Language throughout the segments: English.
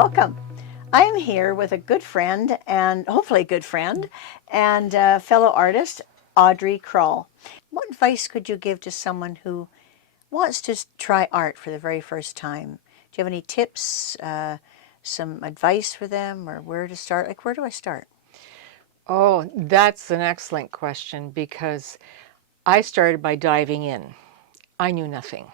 welcome. I am here with a good friend, and hopefully a good friend, and fellow artist, Audrey Krol. What advice could you give to someone who wants to try art for the very first time? Do you have any tips, some advice for them, or where to start? Like, where do I start? Oh, that's an excellent question, because I started by diving in. I knew nothing.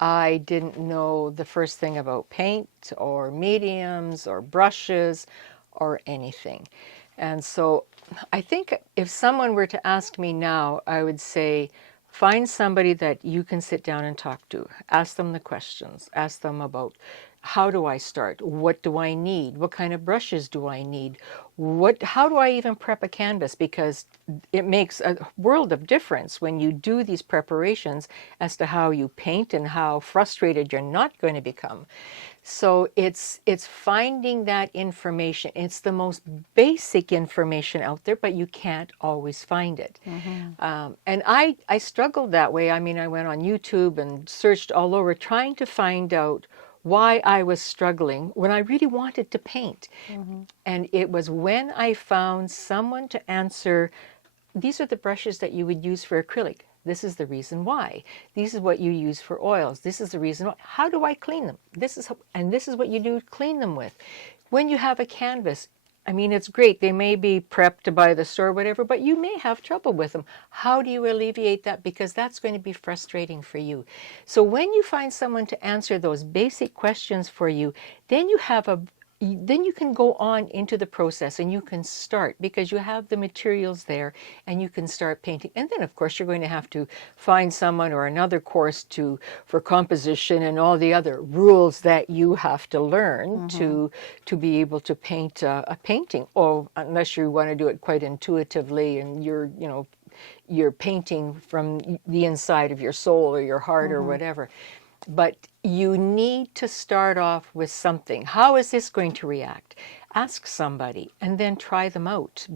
I didn't know the first thing about paint or mediums or brushes or anything. And so I think if someone were to ask me now, I would say, find somebody that you can sit down and talk to. Ask them the questions. Ask them about, how do I start? What do I need? What kind of brushes do I need? How do I even prep a canvas? Because it makes a world of difference when you do these preparations as to how you paint and how frustrated you're not going to become. So it's finding that information. It's the most basic information out there, but you can't always find it. And I struggled that way. I mean, I went on YouTube and searched all over trying to find out why I was struggling when I really wanted to paint. And it was when I found someone to answer, these are the brushes that you would use for acrylic. This is the reason why. This is what you use for oils. This is the reason why. How do I clean them? This is what you do, clean them with. When you have a canvas, I mean, it's great. They may be prepped by the store or whatever, but you may have trouble with them. How do you alleviate that? Because that's going to be frustrating for you. So when you find someone to answer those basic questions for you, then you can go on into the process and you can start, because you have the materials there and you can start painting. And then of course you're going to have to find someone or another course for composition and all the other rules that you have to learn to be able to paint a painting, or unless you want to do it quite intuitively and you're painting from the inside of your soul or your heart or whatever. But you need to start off with something. How is this going to react? Ask somebody and then try them out,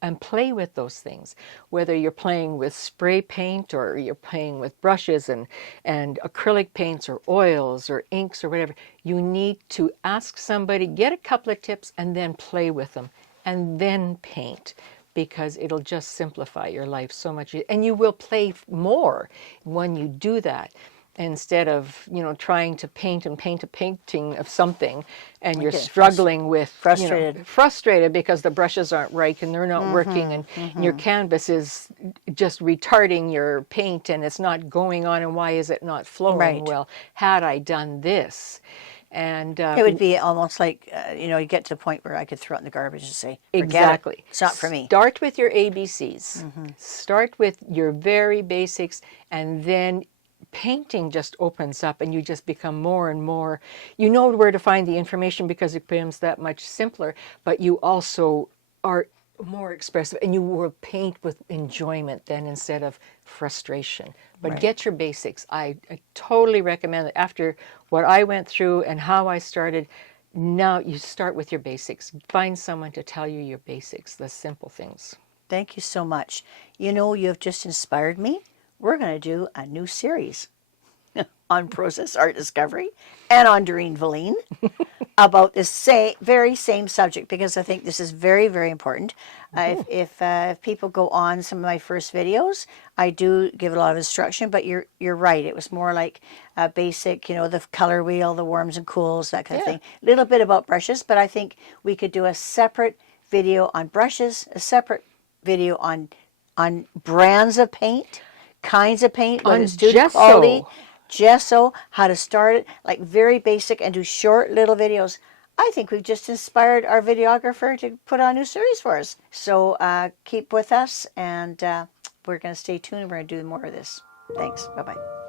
and play with those things. Whether you're playing with spray paint or you're playing with brushes and acrylic paints or oils or inks or whatever, you need to ask somebody, get a couple of tips, and then play with them and then paint, because it'll just simplify your life so much. And you will play more when you do that, instead of trying to paint a painting of something and you're struggling with frustrated because the brushes aren't right and they're not working, and your canvas is just retarding your paint and it's not going on, and why is it not flowing? Well, had I done this, and it would be almost like you get to the point where I could throw it in the garbage and say, forget exactly it. It's not for me. Start with your ABCs. Start with your very basics, and then painting just opens up and you just become more and more, you know where to find the information because it becomes that much simpler, but you also are more expressive and you will paint with enjoyment then instead of frustration. But get your basics. I totally recommend it. After what I went through and how I started, now you start with your basics. Find someone to tell you your basics, the simple things. Thank you so much. You have just inspired me. We're going to do a new series on process art discovery and on Doreen Velin about this very same subject, because I think this is very, very important. If people go on some of my first videos, I do give a lot of instruction, but you're right. It was more like a basic, the color wheel, the warms and cools, that kind of thing. A little bit about brushes, but I think we could do a separate video on brushes, a separate video on brands of paint, kinds of paint, whether it's student quality, gesso, how to start it, like very basic, and do short little videos. I think we've just inspired our videographer to put on a new series for us. So keep with us, and we're going to stay tuned. We're going to do more of this. Thanks. Bye-bye.